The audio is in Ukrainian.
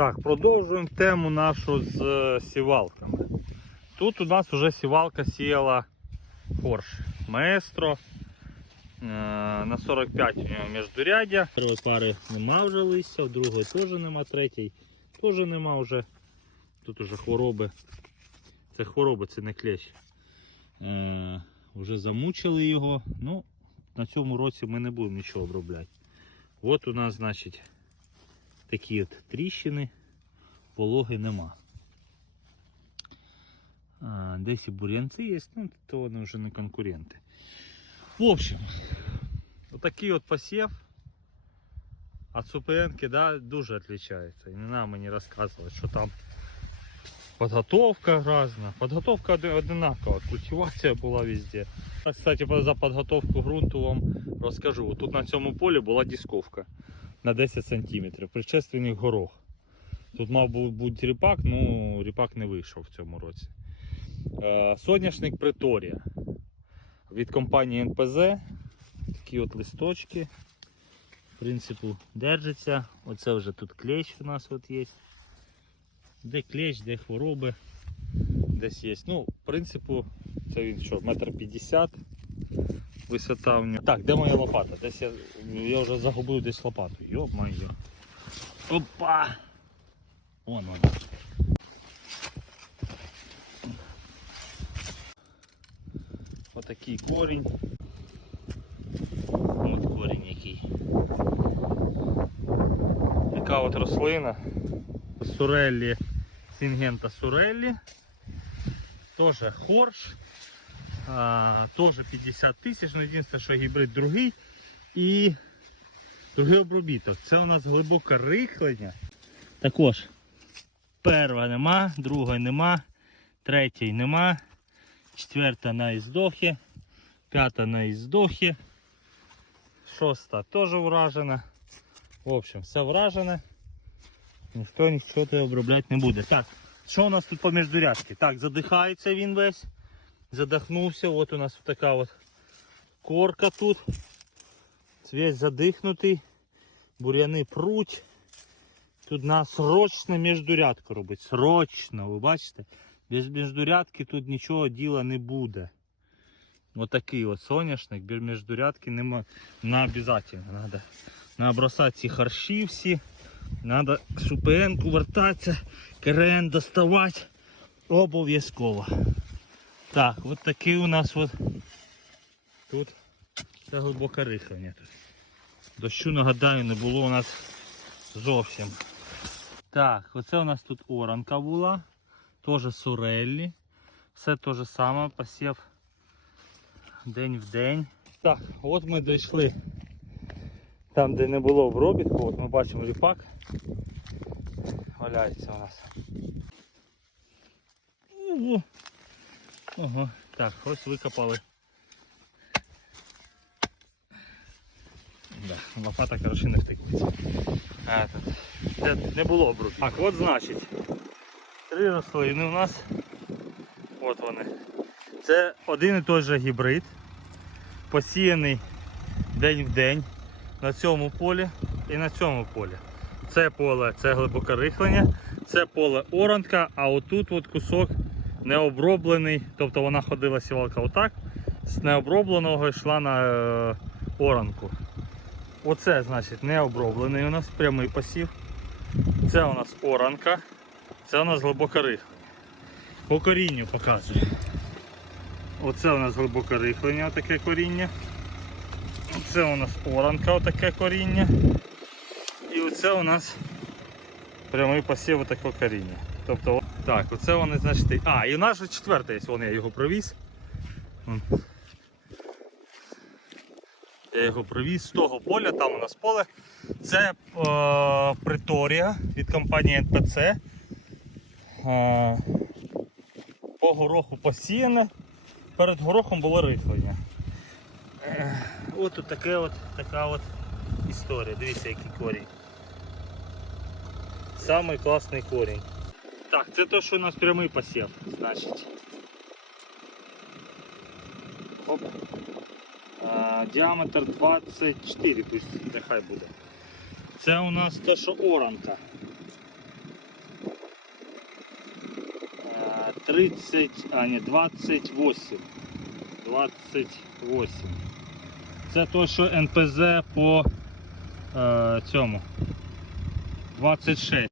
Так, продовжуємо тему нашу з е, сівалками. Тут у нас вже сівалка сіяла хорш. Маестро. Е, На 45 у нього міждуряддя. Першої пари нема вже листя, другої теж нема, третій теж нема вже. Тут уже хвороби. Це хвороби, це не клещ. Е, вже замучили його. Ну, на цьому році ми не будемо нічого обробляти. От у нас, значить, такі от тріщини, вологи нема. А, десь і бур'янці є, ну то вони вже не конкуренти. В общем, отакий от посів від СУПНки да, дуже відрізняється. І не нам мені розказувати, що там підготовка різна. Підготовка оди- одинакова, культивація була везде. Кстати, за підготовку ґрунту вам розкажу. Тут на цьому полі була дисковка на 10 см. Предшественник горох. Тут мав бути ріпак, ну ріпак не вийшов в цьому році. Е, Соняшник Преторія від компанії НПЗ. Такі от листочки. В принципі, держиться. Оце вже тут клещ у нас от є. Де клещ, де хвороби. Десь є. Ну, в принципі, це він що, метр п'ятдесят висота в нього. Так, де моя лопата? Десь я, я вже загубив десь лопату. Йоп моє. Опа! Вон вона. Отакий корінь. От корінь який. Така от рослина. Суреллі, сінгента суреллі. Тоже хорш. Тоже 50 тисяч, ну єдине, що гібрид другий. І другий обробіток. Це у нас глибоке рихлення. Також перва нема, другої нема, третьої нема, четверта на іздохі, п'ята на іздохі, шоста теж вражена. В общем, все вражене. Ніхто нічого обробляти не буде. Так, що у нас тут по міждурядки? Так, задихається він весь задохнувся. От у нас така от корка тут. Весь задихнутий. Бур'яни пруть. Тут на срочно міждурядку робить. Срочно, ви бачите? Без міждурядки тут нічого діла не буде. Отакий от соняшник, без міждурядки нема. На обов'язково. Надо набросати ці харші всі. Надо супенку вертатися, керен доставати. Обов'язково. Так, от такий у нас от тут це глибоке рихлення. Дощу, нагадаю, не було у нас зовсім. Так, оце у нас тут оранка була, теж суреллі. Все те же саме, посів день в день. Так, от ми дійшли там, де не було обробітку, от ми бачимо ріпак. Валяється у нас. Ого. Ого, так, ось викопали. Да, лопата коротше не втикнеться. А, тут, це не було обруб. Так, от значить. Три рослини у нас. От вони. Це один і той же гібрид. Посіяний день в день на цьому полі і на цьому полі. Це поле це глибоке рихлення, це поле оранка, а отут от кусок необроблений, тобто вона ходила сівалка отак, з необробленого йшла на е, оранку. Оце значить необроблений у нас прямий посів. Це у нас оранка, це у нас глибоке рихлення. По корінню показую. Оце у нас глибоке рихлення, отаке коріння. Це у нас оранка, отаке коріння. І оце у нас прямий посів отакого коріння. Тобто, так, оце вони, значить. А, і же четверте є, вон я його провіз. Я його привіз з того поля, там у нас поле. Це е, Преторія від компанії НПЦ. Е, по гороху посіяне. Перед горохом було рихлення. Е, От тут таке от, така от історія. Дивіться, який корінь. Самый классный корень. Так, це то, що у нас прямий посев, значить. Оп. А, Діаметр 24, пусть нехай будет. Це у нас те, що оранка. 30, а не 28. 28. Це то, що НПЗ по е, цьому 26.